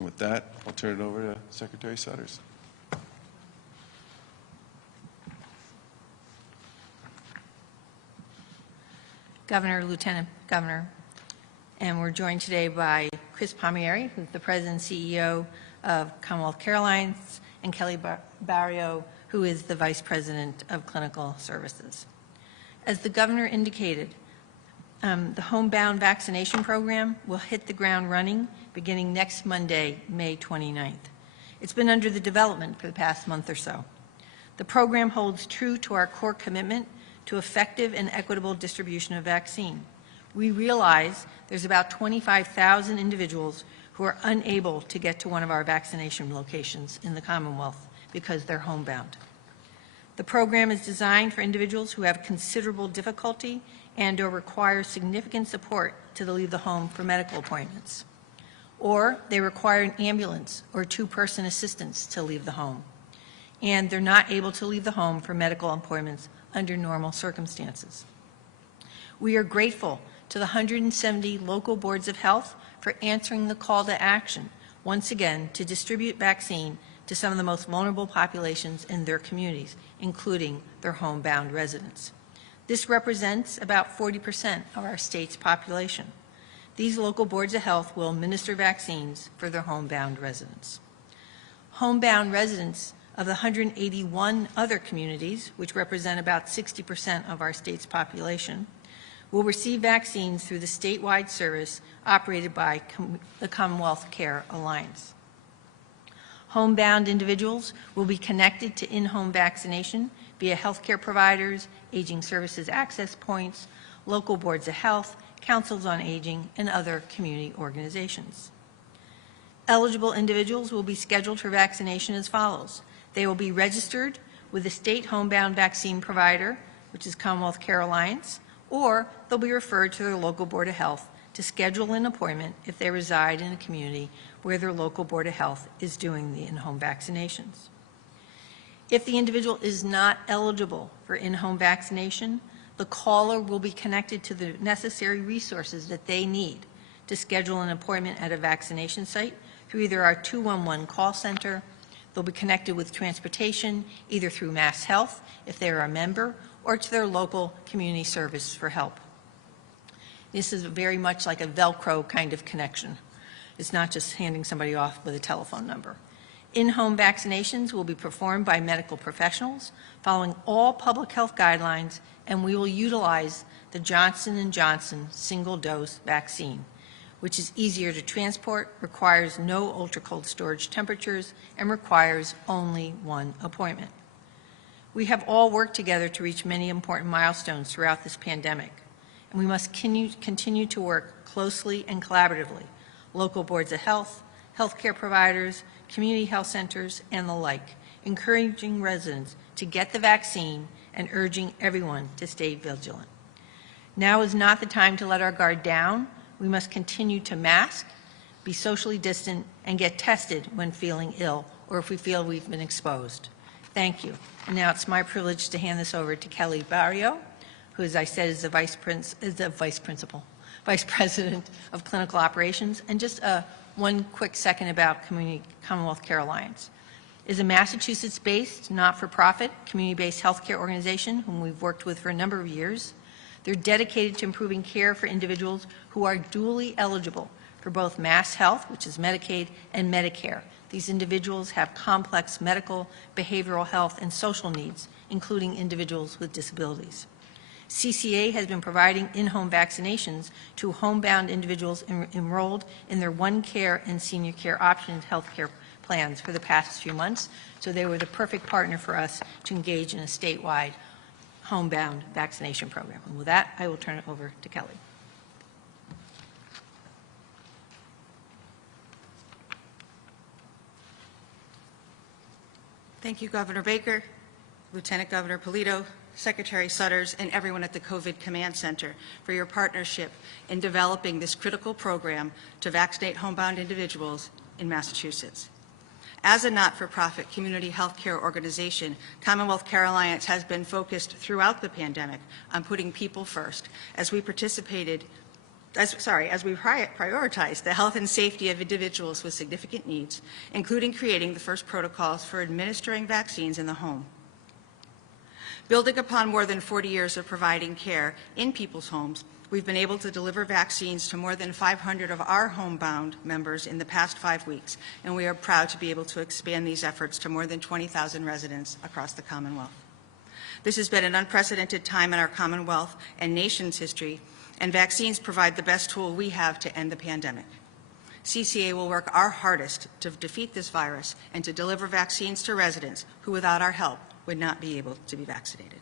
With that, I'll turn it over to Secretary Sutters. Governor, Lieutenant Governor, and we're joined today by Chris Palmieri, who's the President and CEO of Commonwealth Care Alliance, and Kelly Barrio, who is the Vice President of Clinical Services. As the Governor indicated, the homebound vaccination program will hit the ground running beginning next Monday, May 29th. It's been under the development for the past month or so. The program holds true to our core commitment to effective and equitable distribution of vaccine. We realize there's about 25,000 individuals who are unable to get to one of our vaccination locations in the Commonwealth because they're homebound. The program is designed for individuals who have considerable difficulty and or require significant support to leave the home for medical appointments. Or they require an ambulance or two-person assistance to leave the home. And they're not able to leave the home for medical appointments under normal circumstances. We are grateful to the 170 local boards of health for answering the call to action, once again, to distribute vaccine to some of the most vulnerable populations in their communities, including their homebound residents. This represents about 40% of our state's population. These local boards of health will administer vaccines for their homebound residents. Homebound residents of the 181 other communities, which represent about 60% of our state's population, will receive vaccines through the statewide service operated by the Commonwealth Care Alliance. Homebound individuals will be connected to in-home vaccination via healthcare providers, aging services access points, local boards of health, councils on aging, and other community organizations. Eligible individuals will be scheduled for vaccination as follows. They will be registered with the state homebound vaccine provider, which is Commonwealth Care Alliance, or they'll be referred to their local board of health to schedule an appointment if they reside in a community where their local board of health is doing the in-home vaccinations. If the individual is not eligible for in-home vaccination, the caller will be connected to the necessary resources that they need to schedule an appointment at a vaccination site through either our 211 call center. They'll be connected with transportation, either through Mass Health, if they're a member, or to their local community service for help. This is very much like a Velcro kind of connection. It's not just handing somebody off with a telephone number. In-home vaccinations will be performed by medical professionals following all public health guidelines, and we will utilize the Johnson & Johnson single-dose vaccine, which is easier to transport, requires no ultra-cold storage temperatures, and requires only one appointment. We have all worked together to reach many important milestones throughout this pandemic, and we must continue to work closely and collaboratively, local boards of health, healthcare providers, community health centers, and the like, encouraging residents to get the vaccine and urging everyone to stay vigilant. Now is not the time to let our guard down. We must continue to mask, be socially distant, and get tested when feeling ill or if we feel we've been exposed. Thank you. And now it's my privilege to hand this over to Kelly Barrio, who, as I said, is the Vice President of Clinical Operations. And just one quick second about Commonwealth Care Alliance. It is a Massachusetts-based, not-for-profit, community-based healthcare organization whom we've worked with for a number of years. They're dedicated to improving care for individuals who are dually eligible for both Mass Health, which is Medicaid, and Medicare. These individuals have complex medical, behavioral health, and social needs, including individuals with disabilities. CCA has been providing in-home vaccinations to homebound individuals enrolled in their One Care and Senior Care Options healthcare plans for the past few months, so they were the perfect partner for us to engage in a statewide homebound vaccination program. And with that, I will turn it over to Kelly. Thank you, Governor Baker, Lieutenant Governor Polito, Secretary Sutters, and everyone at the COVID Command Center for your partnership in developing this critical program to vaccinate homebound individuals in Massachusetts. As a not-for-profit community healthcare organization, Commonwealth Care Alliance has been focused throughout the pandemic on putting people first as we participated as we prioritize the health and safety of individuals with significant needs, including creating the first protocols for administering vaccines in the home. Building upon more than 40 years of providing care in people's homes, we've been able to deliver vaccines to more than 500 of our homebound members in the past 5 weeks, and we are proud to be able to expand these efforts to more than 20,000 residents across the Commonwealth. This has been an unprecedented time in our Commonwealth and nation's history, and vaccines provide the best tool we have to end the pandemic. CCA will work our hardest to defeat this virus and to deliver vaccines to residents who, without our help, would not be able to be vaccinated.